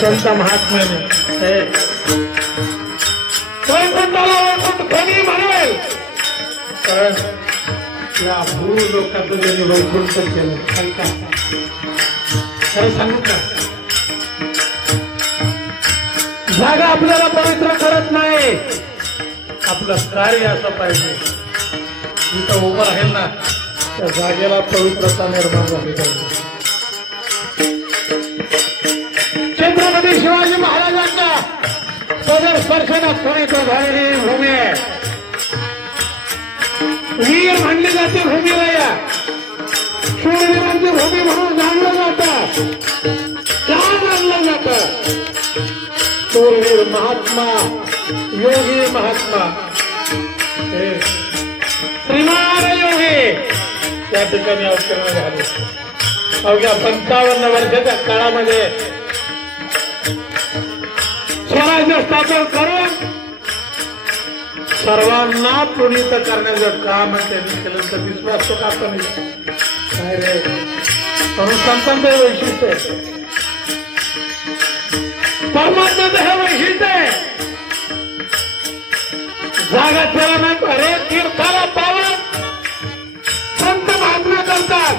संत महात्म्याने हे. वैकुंठाला वैकुंठ कोणी म्हणेल कारण या भू लोकांचं ज्यांनी वैकुंठ केलं सांगता खरं सांगू का? जागा आपल्याला पवित्र करत नाही. आपलं कार्य असं पाहिजे. इथं उभं राहील ना त्या जागेला पवित्रता निर्माण झाली पाहिजे. सदर स्पर्शनात झालेली भूमी आहे. वीर म्हणली जाते भूमीला या. शूरवीरांची भूमी म्हणून जाणलं जात. का मानलं जातं? शूरवीर महात्मा योगी महात्मा. हे श्रीमान योगी. त्या ठिकाणी अवतीर्ण झाले. अवघ्या पंचावन्न वर्षाच्या काळामध्ये स्वराज्य स्थापन करून सर्वांना पुनीत करण्याचं काम त्यांनी केलं तर विश्वास तो का कमी म्हणून संतांचं वैशिष्ट्य आहे. परमात्म्याचं हे वैशिष्ट्य आहे. जागा ठेवा नाही अरे तीर्थाला पावन संत महात्मा करतात.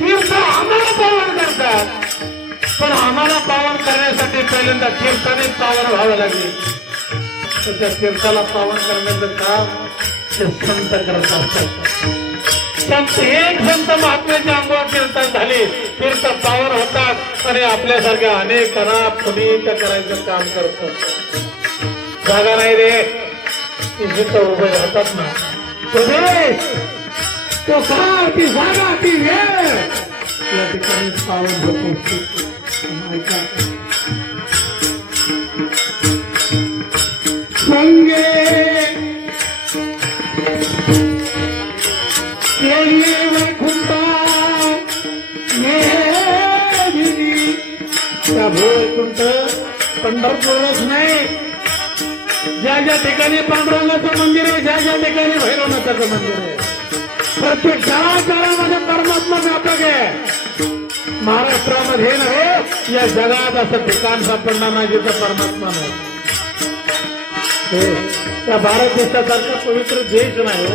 तीर्थ आम्हाला पावन करतात. पण आम्हाला पावन करण्यासाठी पहिल्यांदा कीर्तने पावन व्हावं लागले. तर त्या तीर्थाला पावन करण्याचं काम ते संत करत असतात. संत एक संत महात्म्याच्या अंगावर कीर्तन झाले. तीर्थ पावन होतात आणि आपल्यासारख्या अनेकांना पुनीत करायचं काम करतात. जागा नाही रे. ती जिथं उभे राहतात ना. तो तो काळ ती जागा ती वेळ. या ठिकाणी पावन होतो. पंढरपूरच नाही ज्या ज्या ठिकाणी पांडुरंगाचं मंदिर आहे ज्या ज्या ठिकाणी भैरवनाथाचं मंदिर आहे प्रत्येक काळाकाळामध्ये परमात्मा व्यापक आहे. महाराष्ट्रामध्ये नव्हे या जगात असं ठिकाण सापडणार नाही जिथं परमात्मा नाही. हे, त्या भारत देशासारखा पवित्र देश नाही.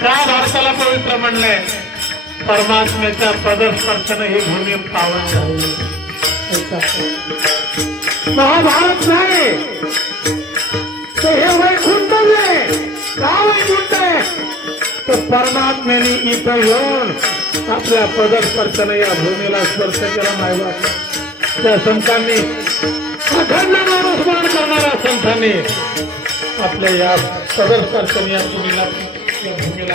का भारताला पवित्र म्हणलंय? परमात्म्याच्या पदस्पर्शन ही भूमी पावन झाली. महाभारत नाही. तर हे वैकुंठ आहे तर परमात्म्याने इथं येऊन आपल्या पदस्पर्शाने या भूमीला स्पर्श केला नाही त्या संतांनी अखंड नामस्मरण करणाऱ्या संतांनी आपल्या या पदस्पर्शाने या भूमीला या भूमीला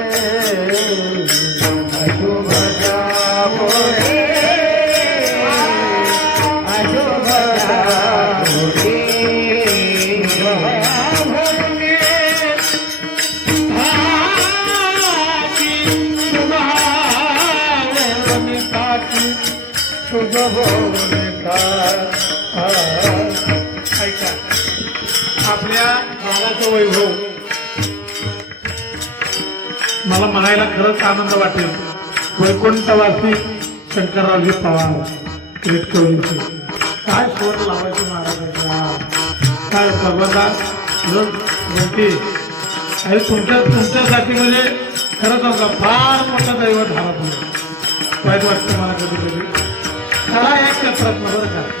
ऐका आपल्या गावाचं वैभव. मला म्हणायला खरंच आनंद वाटेल. वैकुंठवासी शंकररावजी पवार क्रिटकवलीचे काय स्वर लावायचे महाराजांच्या काय भगवंता म्हणते आणि तुमच्या तुमच्यासाठी म्हणजे खरंच बघा फार मोठा दैवत झाला तुम्ही. वाईट वाटतं मला कधी कधी खरा एक क्षेत्रात बरं का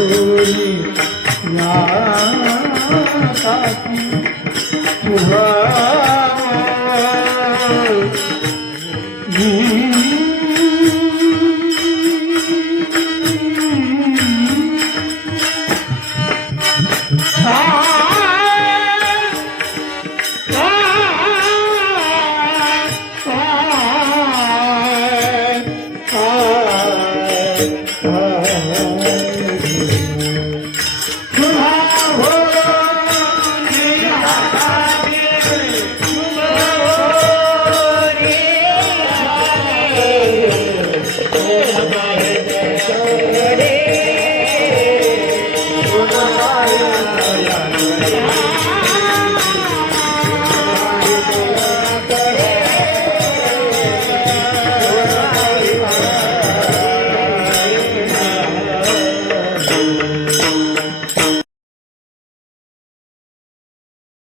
बोलिया, आखे शोभा Yeah.